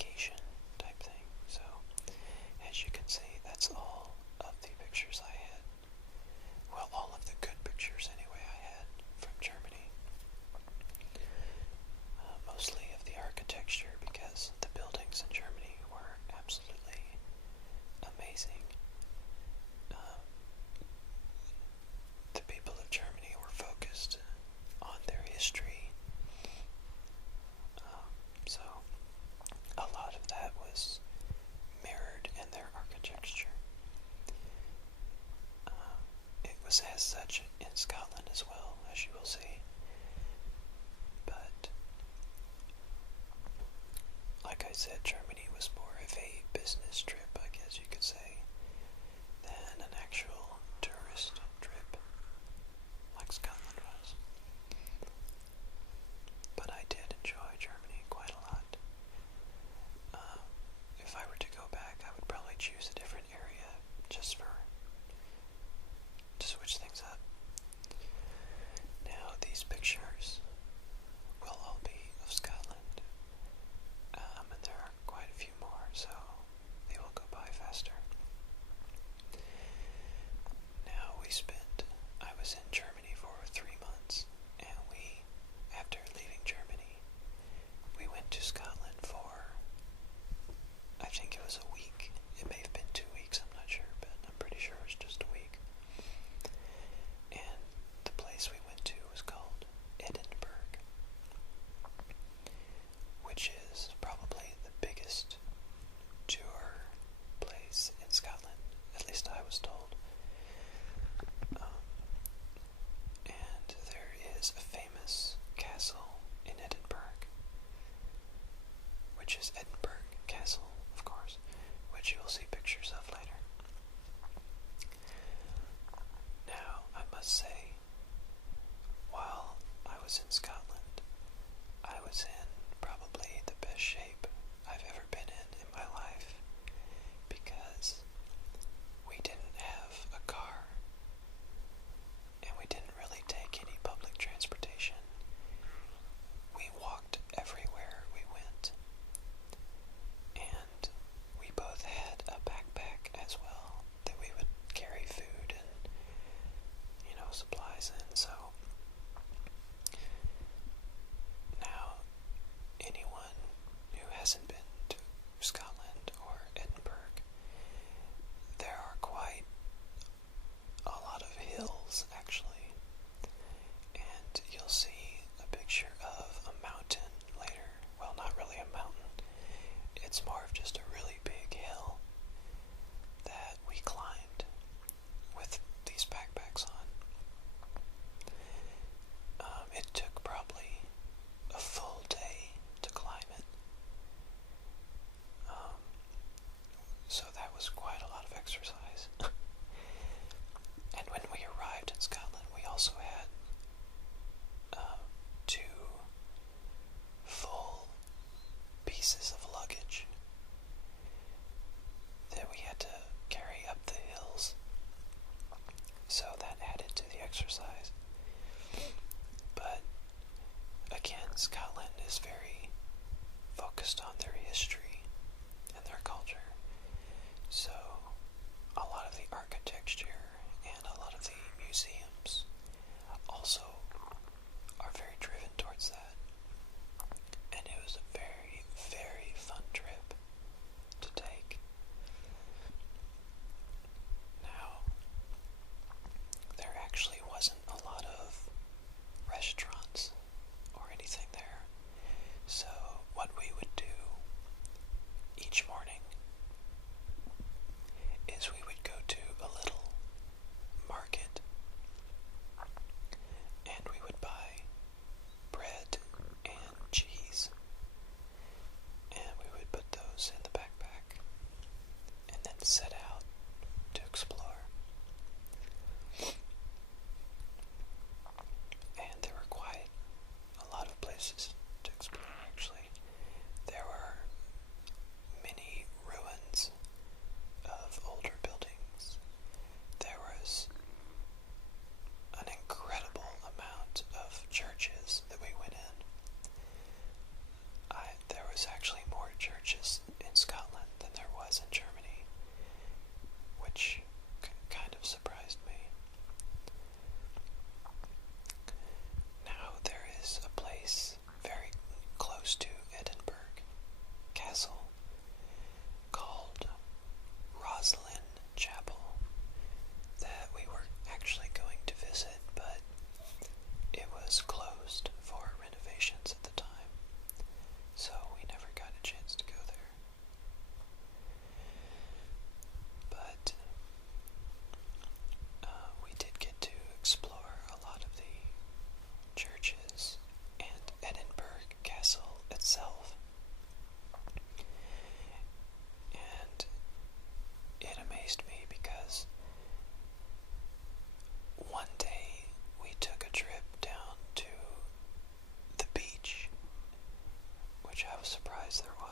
vacation type thing. So, as you can see, that's all of the pictures I had. Well, all of the good pictures anyway I had from Germany. Mostly of the architecture, because the buildings in Germany were absolutely amazing. The people of Germany were focused on their history. So a lot of that was mirrored in their architecture. It was as such in Scotland as well, as you will see. But like I said, Germany was more of a business trip, I guess you could say, than an actual tourist trip like Scotland was. But I did enjoy Germany quite a lot. If I were to go back, I would probably choose a different area just to switch things up. Now, these pictures will all be of Scotland, and there are quite a few more, so they will go by faster. Now, I was in Germany for 3 months, and after leaving Germany, we went to Scotland for, I think it was a week. It may have been 2 weeks, I'm not sure, but I'm pretty sure it was just a week. And the place we went to was called Edinburgh, which is probably the biggest tour place in Scotland, at least I was told. And there is a famous castle in Edinburgh, which is Edinburgh Castle, of course, which you will see pictures of later. Now, I must say, while I was in Scotland, I was in probably the best shape I've ever been in my life, because we didn't have a car, and we didn't really take any public transportation. We walked everywhere we went, and we both had a backpack as well that we would carry food and, supplies in. So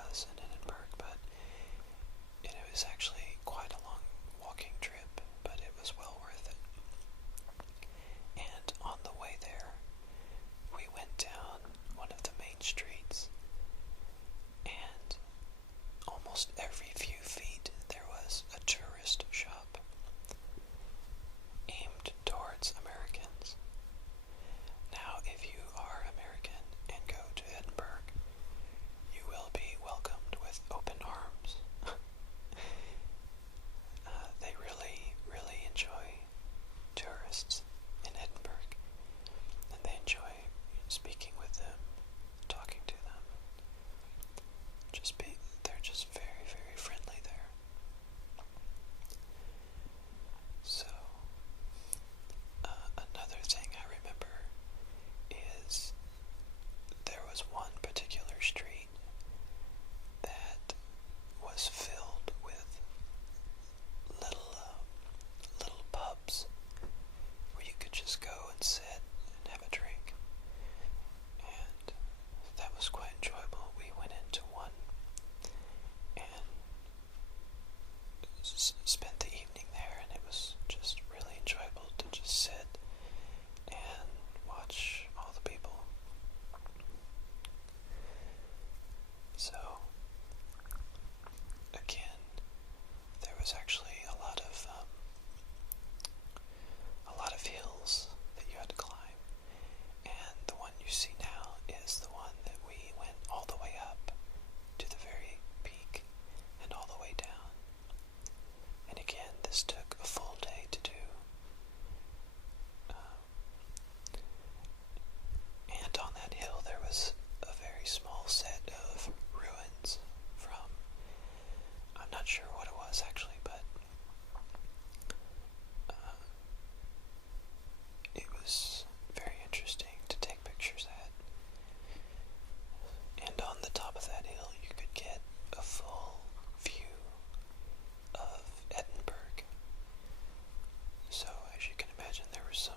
was in Edinburgh, but it was actually quite a long walking trip, but it was well worth it. And on the way there, we went down one of the main streets, and almost every few feet there was a tourist shop aimed towards Americans. Now, if you are American and go to Edinburgh, you will be welcomed with open arms. They really, really enjoy tourists in Edinburgh, and they enjoy speaking with them, talking to them. They're just very, very friendly there. So, another thing I remember is there was one particular street that was filled with little pubs where you could just go and sit and have a drink, and that was quite enjoyable. We went into one and spent the evening there, and it was just really enjoyable to just sit and watch all the people. So, again, there was actually a lot of hills that you had to climb, and the one you see now is the one that we went all the way up to the very peak and all the way down. And again, this took a full day to do. And on that hill there was a very small set of ruins from, I'm not sure what it was actually, but it was very interesting to take pictures at. And on the top of that hill you could get a full view of Edinburgh. So as you can imagine, there was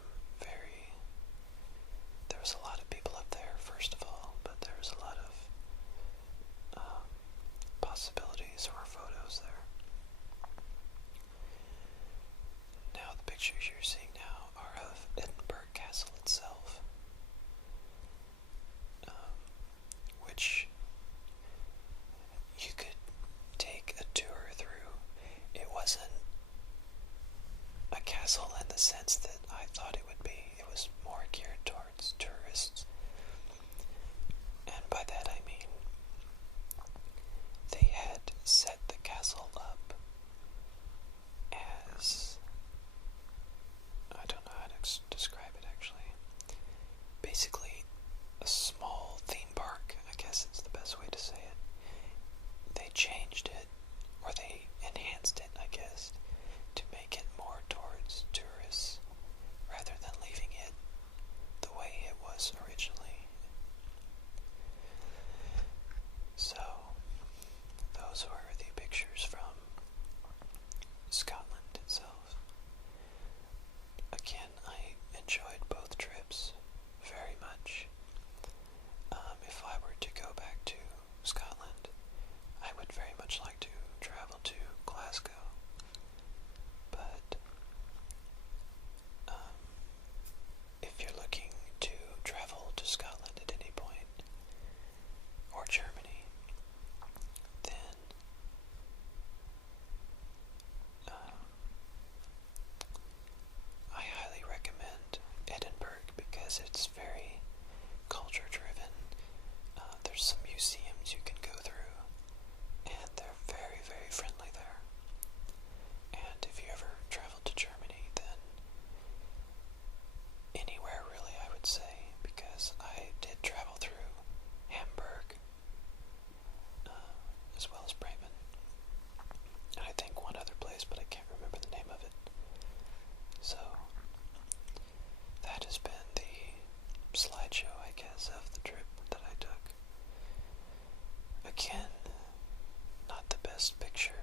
a lot of people up there, first of all, but there was a lot of possibilities for photos there. Now the pictures you're seeing now are of Edinburgh Castle itself, which you could take a tour through. It wasn't a castle in the sense that I thought it would be. It was more geared towards tourists. And by that I mean they had set the castle up as, I don't know how to describe it actually, basically a small theme park, I guess it's the best way to say it. They changed it, or they enhanced it, I guess, to make it more towards tourists rather than leaving it the way it was originally. So, those were the pictures from Scotland itself. Again, I enjoyed both trips very much. If I were to go back to Scotland, I would very much like to travel to Glasgow. But if you're looking to travel to Scotland at any point, or Germany, then I highly recommend Edinburgh because it's very culture driven. There's some museums you can go through, and they're very, very friendly there. And if you ever travel to Germany, then anywhere really, I would say, because I did travel through Hamburg, as well as Bremen, and I think one other place, but I can't remember the name of it. So that has been the slideshow, I guess, of the trip that I took. Again, not the best pictures